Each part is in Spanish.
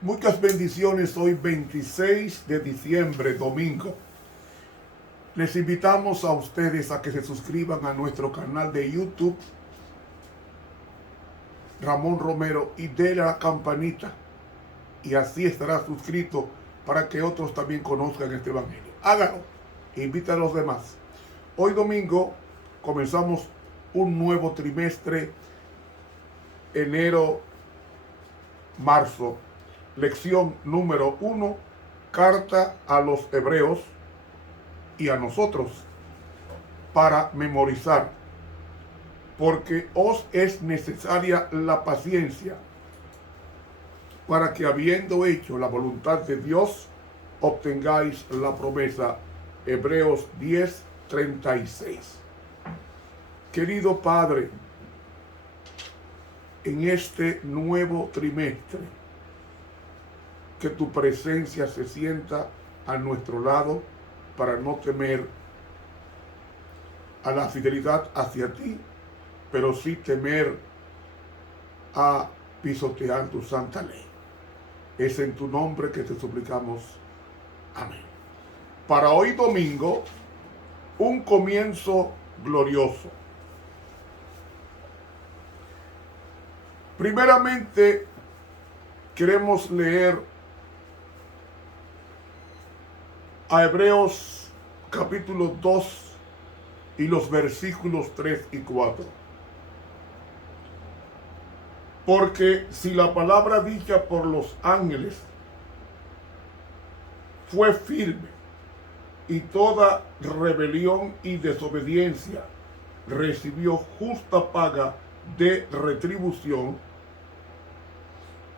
Muchas bendiciones hoy 26 de diciembre, domingo. Les invitamos a ustedes a que se suscriban a nuestro canal de YouTube, Ramón Romero, y denle a la campanita. Y así estará suscrito para que otros también conozcan este evangelio. Háganlo, invita a los demás. Hoy domingo comenzamos un nuevo trimestre, enero-marzo. Lección número 1, carta a los hebreos y a nosotros para memorizar, porque os es necesaria la paciencia para que, habiendo hecho la voluntad de Dios, obtengáis la promesa. Hebreos 10:36. Querido Padre, en este nuevo trimestre, que tu presencia se sienta a nuestro lado para no temer a la fidelidad hacia ti, pero sí temer a pisotear tu santa ley. Es en tu nombre que te suplicamos. Amén. Para hoy domingo, un comienzo glorioso. Primeramente, queremos leer a Hebreos capítulo 2 y los versículos 3 y 4. Porque si la palabra dicha por los ángeles fue firme, y toda rebelión y desobediencia recibió justa paga de retribución,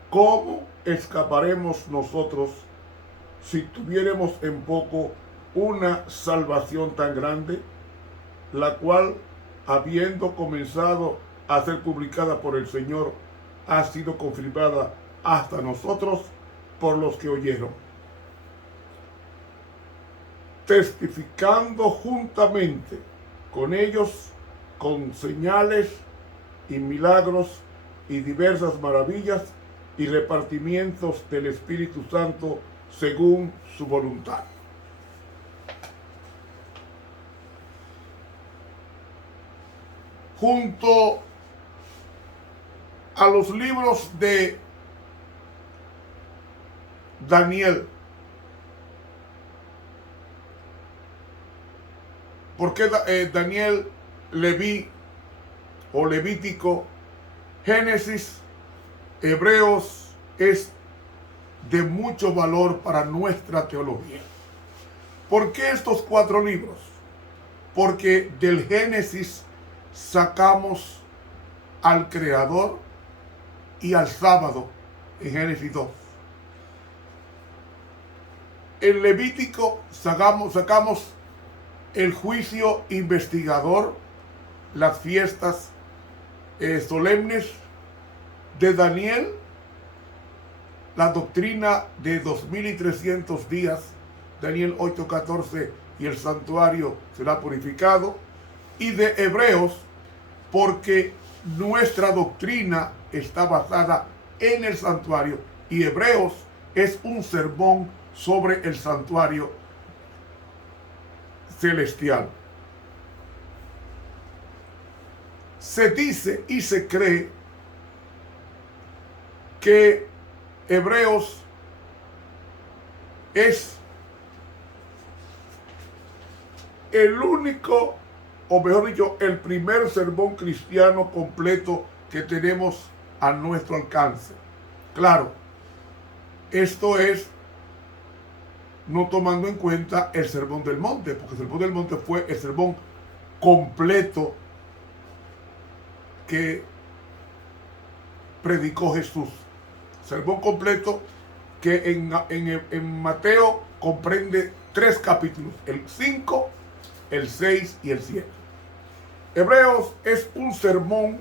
¿cómo escaparemos nosotros si tuviéramos en poco una salvación tan grande, la cual, habiendo comenzado a ser publicada por el Señor, ha sido confirmada hasta nosotros por los que oyeron, testificando juntamente con ellos con señales y milagros y diversas maravillas y repartimientos del Espíritu Santo según su voluntad. Junto a los libros de Daniel, porque Daniel, Leví o Levítico, Génesis, Hebreos es de mucho valor para nuestra teología. ¿Por qué estos 4 libros? Porque del Génesis sacamos al Creador y al sábado en Génesis 2. En Levítico sacamos el juicio investigador, las fiestas solemnes. De Daniel, la doctrina de 2300 días, Daniel 8:14, y el santuario será purificado. Y de Hebreos, porque nuestra doctrina está basada en el santuario, y Hebreos es un sermón sobre el santuario celestial. Se dice y se cree que Hebreos es el único, o mejor dicho, el primer sermón cristiano completo que tenemos a nuestro alcance. Claro, esto es no tomando en cuenta el Sermón del Monte, porque el Sermón del Monte fue el sermón completo que predicó Jesús. Sermón completo que en Mateo comprende 3 capítulos, el 5, el 6 y el 7. Hebreos es un sermón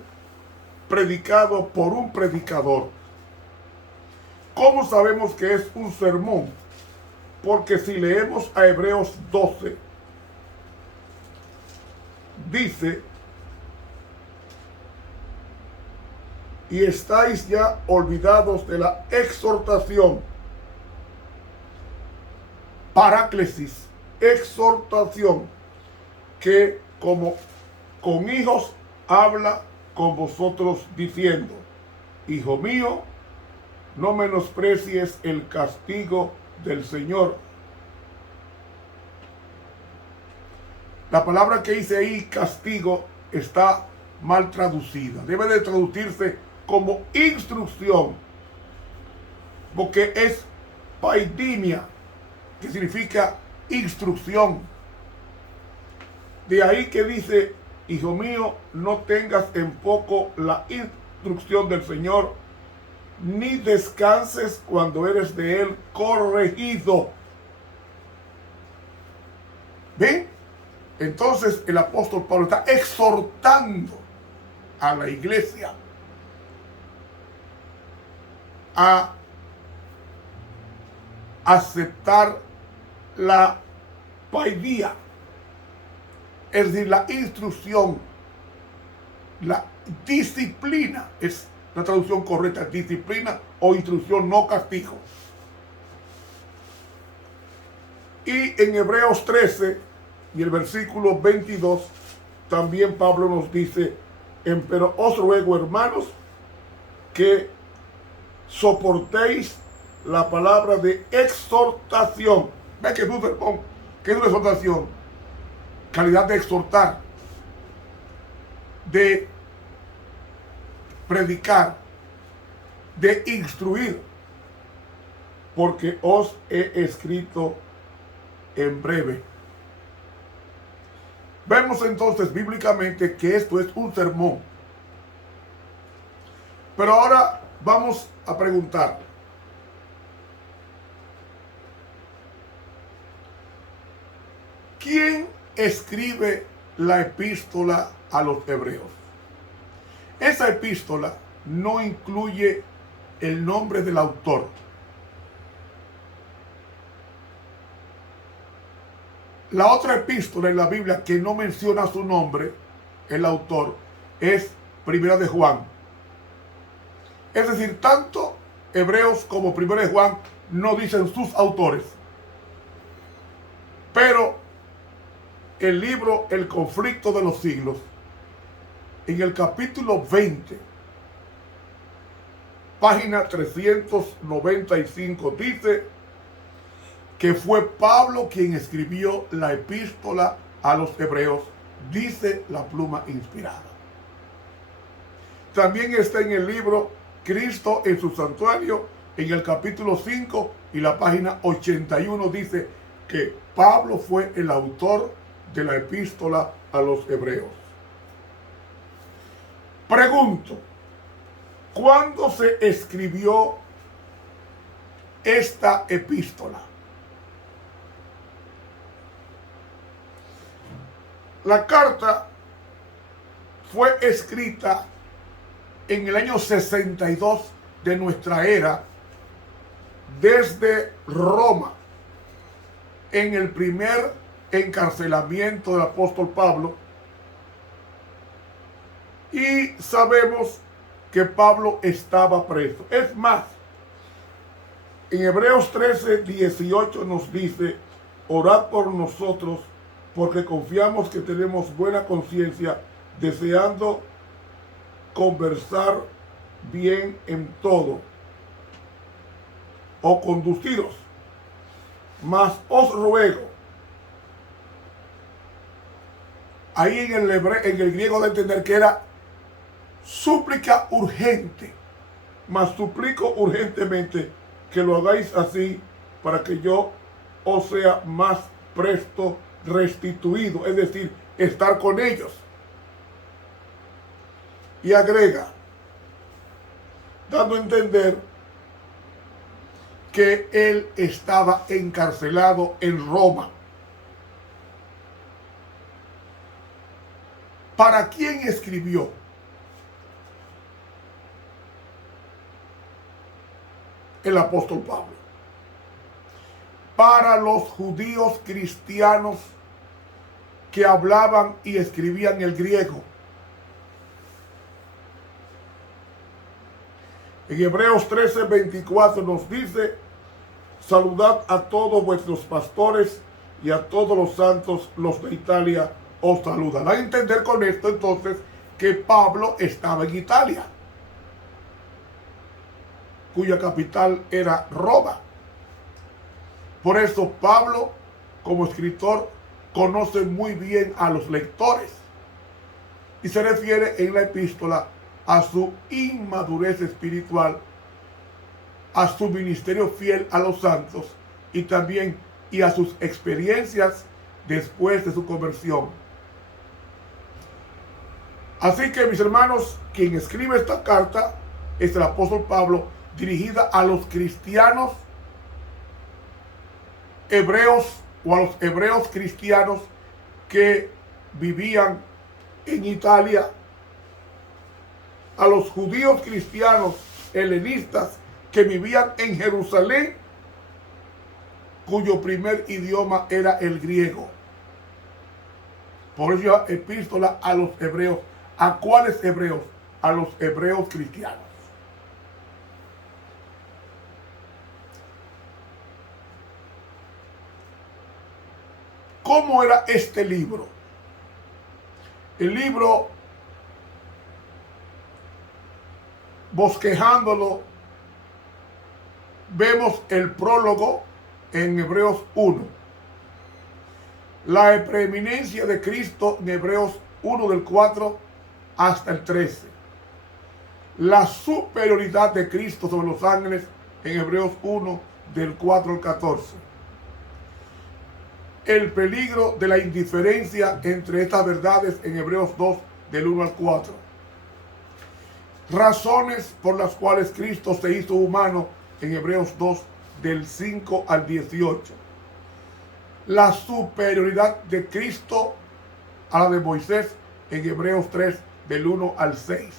predicado por un predicador. ¿Cómo sabemos que es un sermón? Porque si leemos a Hebreos 12, dice y estáis ya olvidados de la exhortación, paráclesis, exhortación, que como con hijos habla con vosotros diciendo: Hijo mío, no menosprecies el castigo del Señor. La palabra que dice ahí, castigo, está mal traducida. Debe de traducirse como instrucción, porque es paidimia, que significa instrucción. De ahí que dice: Hijo mío, no tengas en poco la instrucción del Señor, ni descanses cuando eres de Él corregido. ¿Ven? Entonces el apóstol Pablo está exhortando a la iglesia a aceptar la paidía, es decir, la instrucción, la disciplina, es la traducción correcta, disciplina o instrucción, no castigo. Y en Hebreos 13 y el versículo 22, también Pablo nos dice: pero os ruego, hermanos, que soportéis la palabra de exhortación. ¿Ves que es un sermón? ¿Qué es una exhortación? Calidad de exhortar, de predicar, de instruir, porque os he escrito en breve. Vemos entonces bíblicamente que esto es un sermón. Pero ahora vamos a preguntar: ¿quién escribe la epístola a los hebreos? Esa epístola no incluye el nombre del autor. La otra epístola en la Biblia que no menciona su nombre, el autor, es Primera de Juan. Es decir, tanto Hebreos como Primera de Juan no dicen sus autores. Pero el libro El conflicto de los siglos, en el capítulo 20, página 395, dice que fue Pablo quien escribió la epístola a los hebreos, dice la pluma inspirada. También está en el libro Cristo en su santuario, en el capítulo 5 y la página 81, dice que Pablo fue el autor de la epístola a los hebreos. Pregunto: ¿cuándo se escribió esta epístola? La carta fue escrita en el año 62 de nuestra era, desde Roma, en el primer encarcelamiento del apóstol Pablo. Y sabemos que Pablo estaba preso. Es más, en Hebreos 13, 18 nos dice: orad por nosotros, porque confiamos que tenemos buena conciencia, deseando conversar bien en todo, o conduciros. Mas os ruego. Ahí en el griego de entender que era súplica urgente. Mas suplico urgentemente que lo hagáis así, para que yo os sea más presto restituido, es decir, estar con ellos. Y agrega, dando a entender que él estaba encarcelado en Roma. ¿Para quién escribió? El apóstol Pablo. Para los judíos cristianos que hablaban y escribían el griego. En Hebreos 13:24 nos dice: saludad a todos vuestros pastores y a todos los santos, los de Italia os saludan. Hay que entender con esto entonces que Pablo estaba en Italia, cuya capital era Roma. Por eso Pablo, como escritor, conoce muy bien a los lectores y se refiere en la epístola a su inmadurez espiritual, a su ministerio fiel a los santos y también a sus experiencias después de su conversión. Así que, mis hermanos, quien escribe esta carta es el apóstol Pablo, dirigida a los cristianos hebreos o a los hebreos cristianos que vivían en Italia, a los judíos cristianos helenistas que vivían en Jerusalén, cuyo primer idioma era el griego. Por eso epístola a los hebreos. ¿A cuáles hebreos? A los hebreos cristianos. ¿Cómo era este libro? El libro, bosquejándolo, vemos el prólogo en Hebreos 1. La preeminencia de Cristo en Hebreos 1 del 4 hasta el 13. La superioridad de Cristo sobre los ángeles en Hebreos 1 del 4 al 14. El peligro de la indiferencia entre estas verdades en Hebreos 2 del 1 al 4. Razones por las cuales Cristo se hizo humano en Hebreos 2 del 5 al 18. La superioridad de Cristo a la de Moisés en Hebreos 3 del 1 al 6.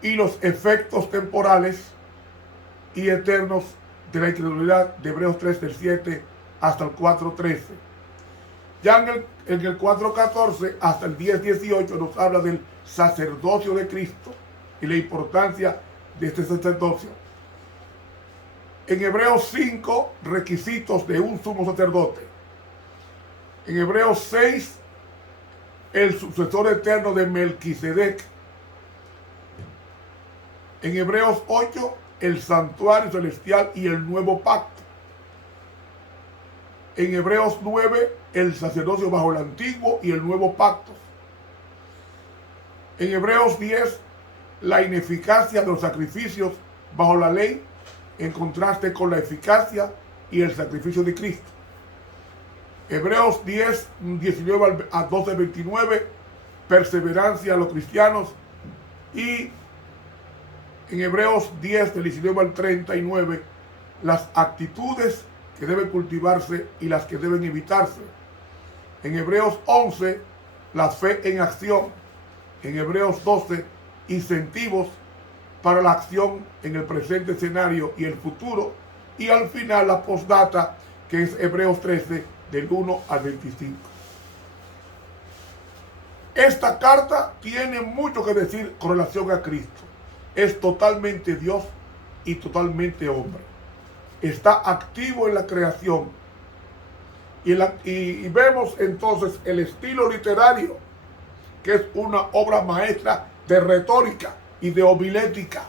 Y los efectos temporales y eternos de la incredulidad de Hebreos 3 del 7 hasta el 4:13. Ya en el 4:14 hasta el 10:18 nos habla del sacerdocio de Cristo y la importancia de este sacerdocio. En Hebreos 5, requisitos de un sumo sacerdote. En Hebreos 6, el sucesor eterno de Melquisedec. En Hebreos 8, el santuario celestial y el nuevo pacto. En Hebreos 9, el sacerdocio bajo el antiguo y el nuevo pacto. En Hebreos 10, la ineficacia de los sacrificios bajo la ley en contraste con la eficacia y el sacrificio de Cristo. Hebreos 10, 19 a 12, 29, perseverancia a los cristianos. Y en Hebreos 10, del 19 al 39, las actitudes que deben cultivarse y las que deben evitarse. En Hebreos 11, la fe en acción. En Hebreos 12, incentivos para la acción en el presente escenario y el futuro. Y al final la postdata, que es Hebreos 13, del 1 al 25. Esta carta tiene mucho que decir con relación a Cristo. Es totalmente Dios y totalmente hombre. Está activo en la creación. Y vemos entonces el estilo literario, que es una obra maestra de retórica y de homilética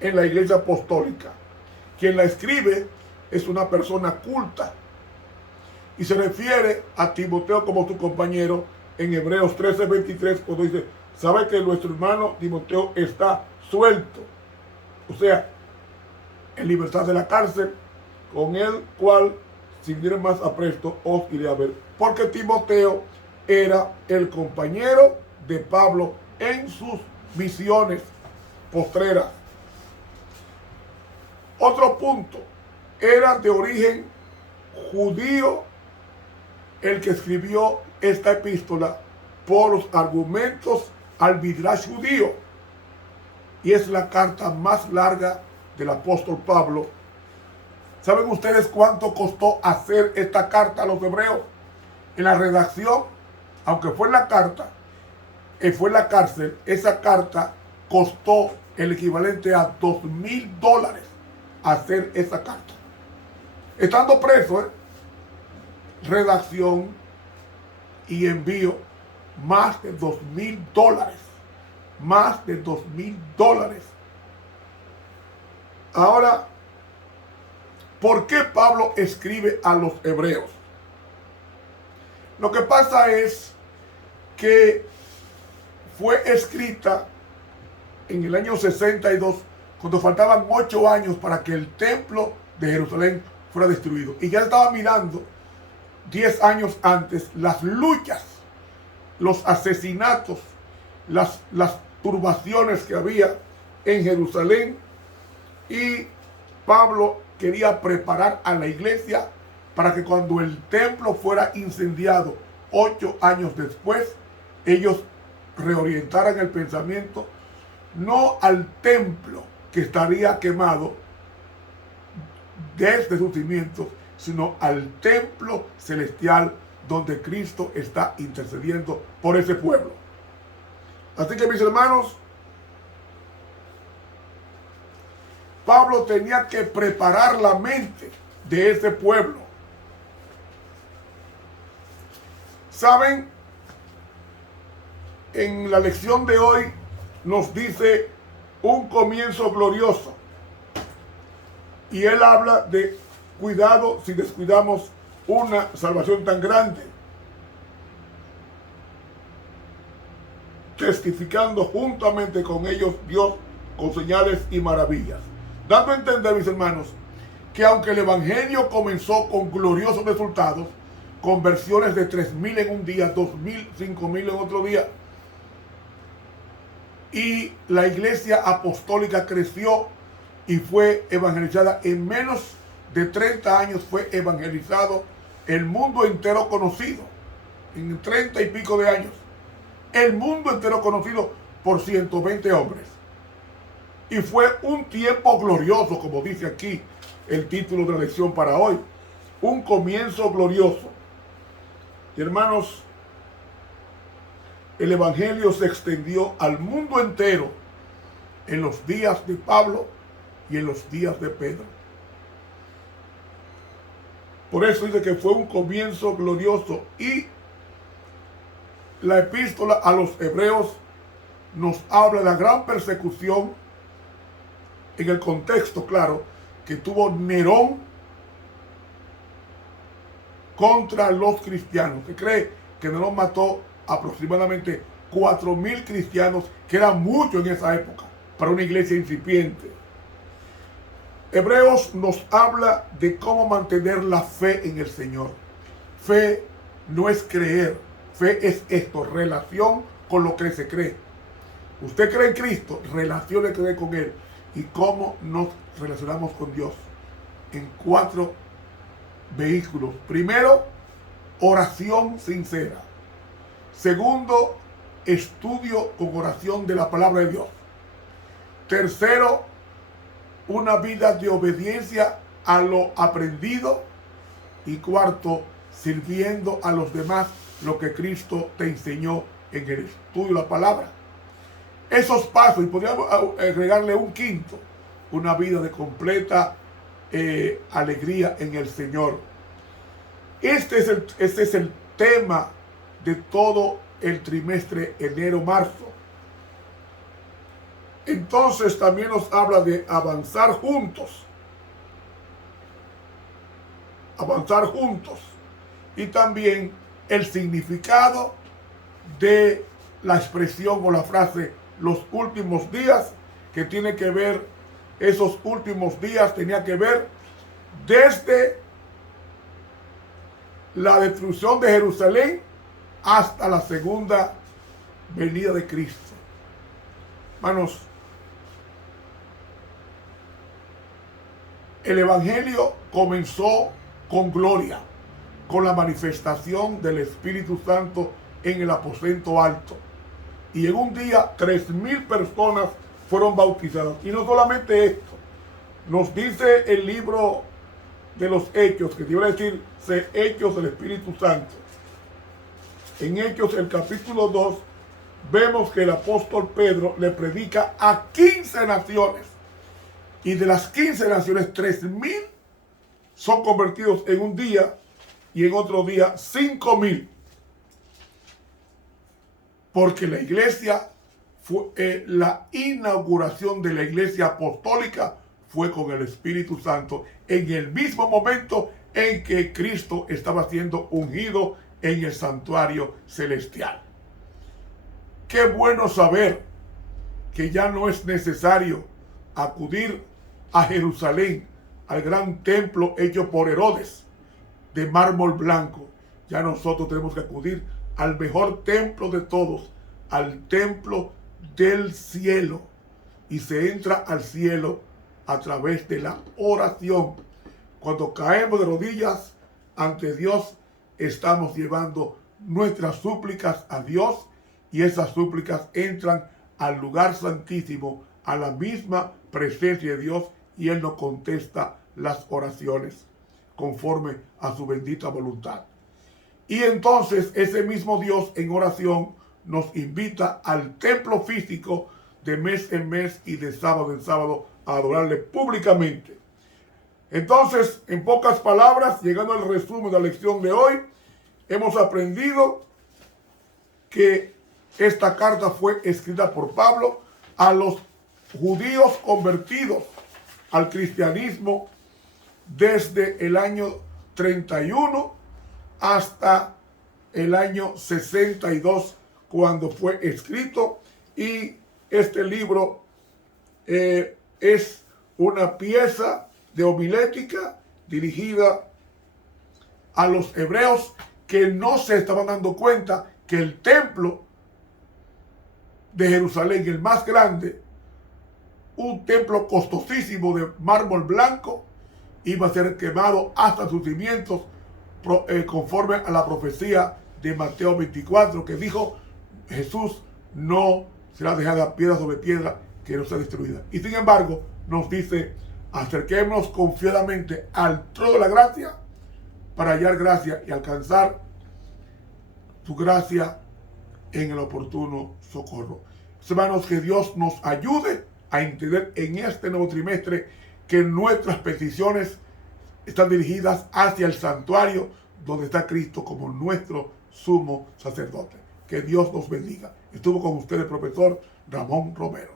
en la iglesia apostólica. Quien la escribe es una persona culta y se refiere a Timoteo como su compañero en Hebreos 13:23, cuando dice: sabe que nuestro hermano Timoteo está suelto, o sea, en libertad de la cárcel, con el cual, sin ir más apresto, os iré a ver. Porque Timoteo era el compañero de Pablo en sus misiones postreras. Otro punto: era de origen judío el que escribió esta epístola por los argumentos al Midrash judío, y es la carta más larga del apóstol Pablo. ¿Saben ustedes cuánto costó hacer esta carta a los hebreos? En la redacción, aunque fue en la carta, fue en la cárcel, esa carta costó el equivalente a $2,000 hacer esa carta. Estando preso, redacción y envío, más de $2,000. Más de $2,000. Ahora, ¿por qué Pablo escribe a los hebreos? Lo que pasa es que fue escrita en el año 62, cuando faltaban 8 años para que el templo de Jerusalén fuera destruido. Y ya estaba mirando 10 años antes las luchas, los asesinatos, las turbaciones que había en Jerusalén. Y Pablo quería preparar a la iglesia para que cuando el templo fuera incendiado 8 años después, ellos reorientaran el pensamiento no al templo que estaría quemado desde sus cimientos, sino al templo celestial donde Cristo está intercediendo por ese pueblo. Así que, mis hermanos, Pablo tenía que preparar la mente de ese pueblo. ¿Saben? En la lección de hoy nos dice un comienzo glorioso. Y él habla de cuidado si descuidamos una salvación tan grande. Testificando juntamente con ellos Dios con señales y maravillas. Dando a entender, mis hermanos, que aunque el evangelio comenzó con gloriosos resultados, conversiones de 3,000 en un día, 2,000, 5,000 en otro día, y la iglesia apostólica creció y fue evangelizada en menos de 30 años, fue evangelizado el mundo entero conocido, en 30 y pico de años, el mundo entero conocido por 120 hombres. Y fue un tiempo glorioso, como dice aquí el título de la lección para hoy. Un comienzo glorioso. Y hermanos, el evangelio se extendió al mundo entero en los días de Pablo y en los días de Pedro. Por eso dice que fue un comienzo glorioso. Y la epístola a los hebreos nos habla de la gran persecución, en el contexto, claro, que tuvo Nerón contra los cristianos. Se cree que Nerón mató aproximadamente 4,000 cristianos, que era mucho en esa época para una iglesia incipiente. Hebreos nos habla de cómo mantener la fe en el Señor. Fe no es creer, fe es esto, relación con lo que se cree. Usted cree en Cristo, relacione cree con Él. ¿Y cómo nos relacionamos con Dios? En 4 vehículos. Primero, oración sincera. Segundo, estudio con oración de la palabra de Dios. Tercero, una vida de obediencia a lo aprendido. Y cuarto, sirviendo a los demás lo que Cristo te enseñó en el estudio de la palabra. Esos pasos, y podríamos agregarle un quinto, una vida de completa alegría en el Señor. Este es el tema de todo el trimestre enero-marzo. Entonces también nos habla de avanzar juntos. Avanzar juntos. Y también el significado de la expresión o la frase los últimos días, que tiene que ver, esos últimos días tenía que ver desde la destrucción de Jerusalén hasta la segunda venida de Cristo. Hermanos, el evangelio comenzó con gloria, con la manifestación del Espíritu Santo en el aposento alto. Y en un día 3,000 personas fueron bautizadas. Y no solamente esto, nos dice el libro de los Hechos, que quiere decir Hechos del Espíritu Santo. En Hechos, el capítulo 2, vemos que el apóstol Pedro le predica a 15 naciones. Y de las 15 naciones, 3,000 son convertidos en un día y en otro día 5,000. Porque la iglesia, la inauguración de la iglesia apostólica fue con el Espíritu Santo en el mismo momento en que Cristo estaba siendo ungido en el santuario celestial. Qué bueno saber que ya no es necesario acudir a Jerusalén, al gran templo hecho por Herodes, de mármol blanco. Ya nosotros tenemos que acudir al mejor templo de todos, al templo del cielo. Y se entra al cielo a través de la oración. Cuando caemos de rodillas ante Dios, estamos llevando nuestras súplicas a Dios, y esas súplicas entran al lugar santísimo, a la misma presencia de Dios, y Él nos contesta las oraciones conforme a su bendita voluntad. Y entonces ese mismo Dios en oración nos invita al templo físico de mes en mes y de sábado en sábado a adorarle públicamente. Entonces, en pocas palabras, llegando al resumen de la lección de hoy, hemos aprendido que esta carta fue escrita por Pablo a los judíos convertidos al cristianismo desde el año 31 hasta el año 62, cuando fue escrito. Y este libro es una pieza de homilética dirigida a los hebreos que no se estaban dando cuenta que el templo de Jerusalén, el más grande, un templo costosísimo de mármol blanco, iba a ser quemado hasta sus cimientos, conforme a la profecía de Mateo 24, que dijo: Jesús no será dejada piedra sobre piedra que no sea destruida. Y sin embargo, nos dice: acerquémonos confiadamente al trono de la gracia para hallar gracia y alcanzar su gracia en el oportuno socorro. Hermanos, que Dios nos ayude a entender en este nuevo trimestre que nuestras peticiones están dirigidas hacia el santuario donde está Cristo como nuestro sumo sacerdote. Que Dios nos bendiga. Estuvo con ustedes el profesor Ramón Romero.